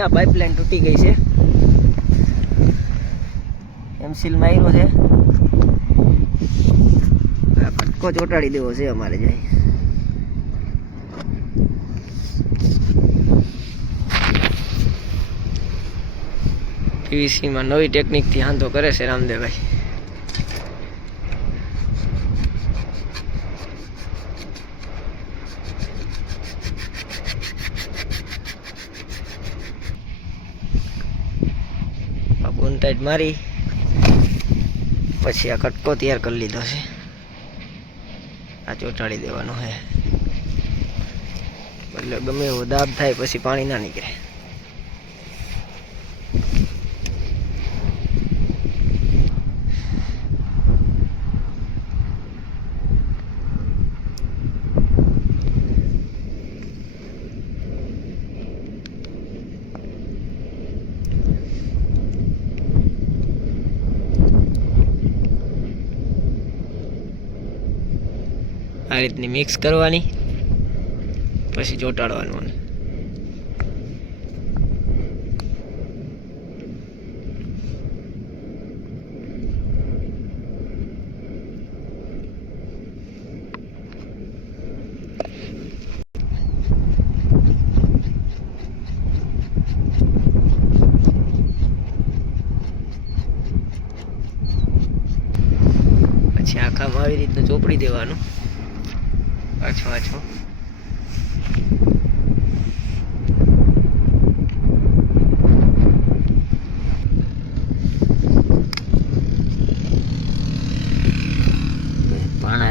ત્યાં પાઇપલાઇન તૂટી ગઈ છે. એમ સીલ માર્યો છે. આ પટકો ચોંટાડી દેવો છે અમારે જાય પીવીસીમાં નવી ટેકનિકથી હાંધો કરે છે રામદેવભાઈ. ટાઈટ મારી. પછી આ કટકો તૈયાર કરી લીધો છે. આ ચોંટાડી દેવાનો છે. એટલે ગમે એવો દાબ થાય, પછી પાણી ના નીકળે. આ રીતની મિક્સ કરવાની. પછી ચોંટાડવાનું પછી આખામાં આવી રીતનું ચોપડી દેવાનું.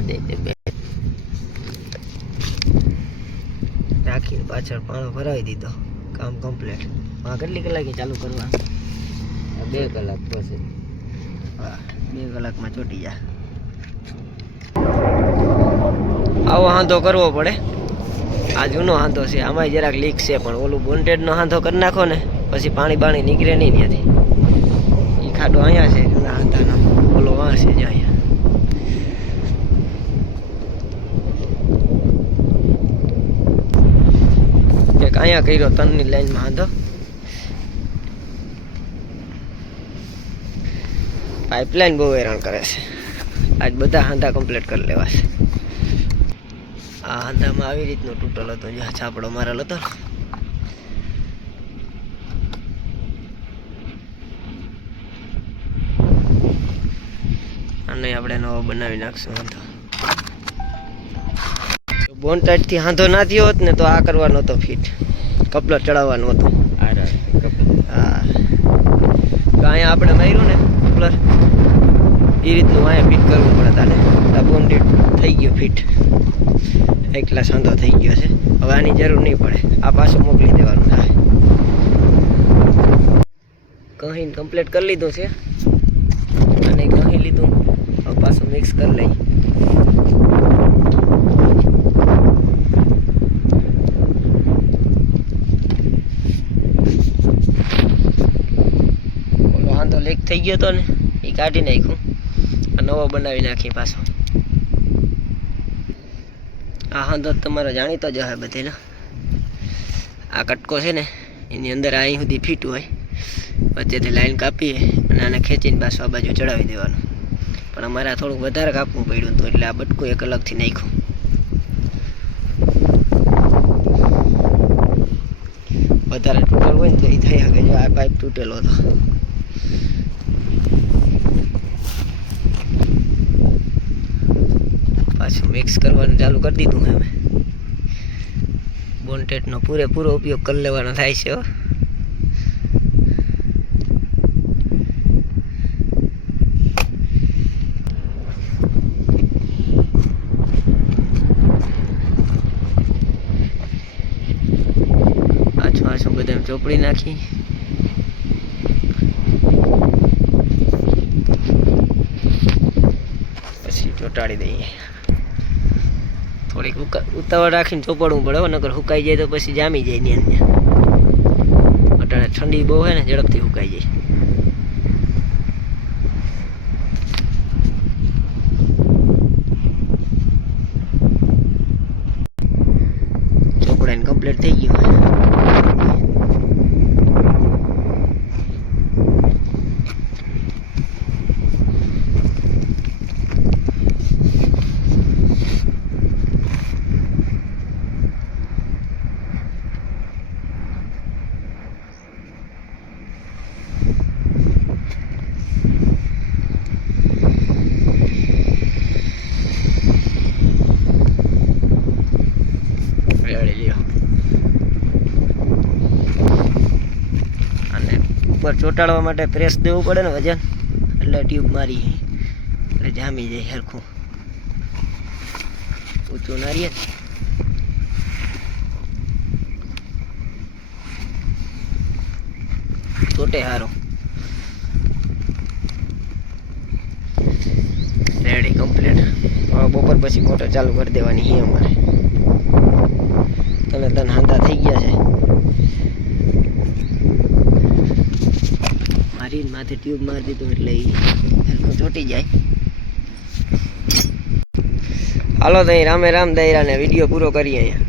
દે બે. રાખીને પાછળ પાણો ભરાવી દીધો. કામ કમ્પ્લીટ હા કેટલી કલાકે ચાલુ કરવા બે કલાક પછી. હા બે કલાકમાં ચોટી જા આવો હાંધો કરવો પડે. આ જૂનો હાંધો છે, આમાંય જરાક લીક છે, પણ ઓલું બોન્ટેડનો હાંધો કરી નાખો ને, પછી પાણી બાણી નીકળે નહીં ત્યાંથી. એ ખાડો અહીંયા છે જૂના હાંધાનો. ઓલો વાં છે જ્યાં અહીંયા. એક અહીંયા કર્યો તનની લાઈનમાં હાંધો. પાઇપલાઇન બહુ હેરાન કરે છે. આજ બધા હાંધા કમ્પ્લીટ કરી લેવા છે. આ હાંધામાં આવી રીતનો તૂટલ હતો જ્યાં છાપડો મારેલો હતો. અને આપણે નવો બનાવી નાખશું હાંધો બોન ટાઈટથી હાંધો ના થયો હોત ને તો આ કરવાનો હતો ફિટ. કપલર ચડાવવાનો હતો. હા. તો અહીંયા આપણે માર્યું ને કપલર. એ રીતનું અહીંયા ફિટ કરવું પડે તારે. આ બોન્ડેડ થઈ ગયો ફિટ એકલા સાંધો થઈ ગયો છે. હવે આની જરૂર નહીં પડે. આ પાછું મોકલી દેવાનું થાય કહીને કમ્પ્લીટ કરી લીધું છે. અને કહી લીધું. હવે પાછું મિક્સ કરી લઈ લીક થઈ ગયો હતો ને, એ કાઢી નાખ્યું. નવો બનાવી નાખીએ પાછો. આ હાંધો તમારો જાણીતો જ હશે બધેનો આ કટકો છે ને, એની અંદર અહીં સુધી ફીટ હોય. વચ્ચેથી લાઈન કાપીએ અને આને ખેંચીને પાછું આ બાજુ ચડાવી દેવાનું. પણ અમારે થોડુંક વધારે કાપવું પડ્યું હતું, એટલે આ બટકું એક અલગથી નાખ્યું. વધારે તૂટેલ હોય ને તો એ થઈ શકે, જો આ પાઇપ તૂટેલો હતો પાછું મિક્સ કરવાનું ચાલુ કરી દીધું હવે બોન્ટેટનો પૂરેપૂરો ઉપયોગ કરી લેવાનો થાય છે હો. પાછું પાછું બધા ચોપડી નાખી. પછી ચોંટાડી દઈએ. થોડીક ઉતાવળ રાખીને ચોપડવું પડે નકર સુકાઈ જાય તો પછી જામી જાય ની અટાણે ઠંડી બહુ હોય ને ઝડપથી સુકાઈ જાય ચોપડાને કમ્પ્લીટ થઈ ગયું ઉપર ચોંટાડવા માટે પ્રેસ દેવું પડે ને વજન, એટલે ટ્યુબ મારી એટલે જામી જાય સરખું ઊંચું ના રહીએ. ચોટે હારો. રેડી કમ્પ્લીટ બપોર પછી મોટર ચાલુ કરી દેવાની છે અમારે. તને તને હાંધા થઈ ગયા છે મારી માથે ટ્યુબ મારી દીધું એટલે હરખું ચોટી જાય. હાલો દહીં રામે રામ દહીરાને વીડિયો પૂરો કરીએ અહીંયા.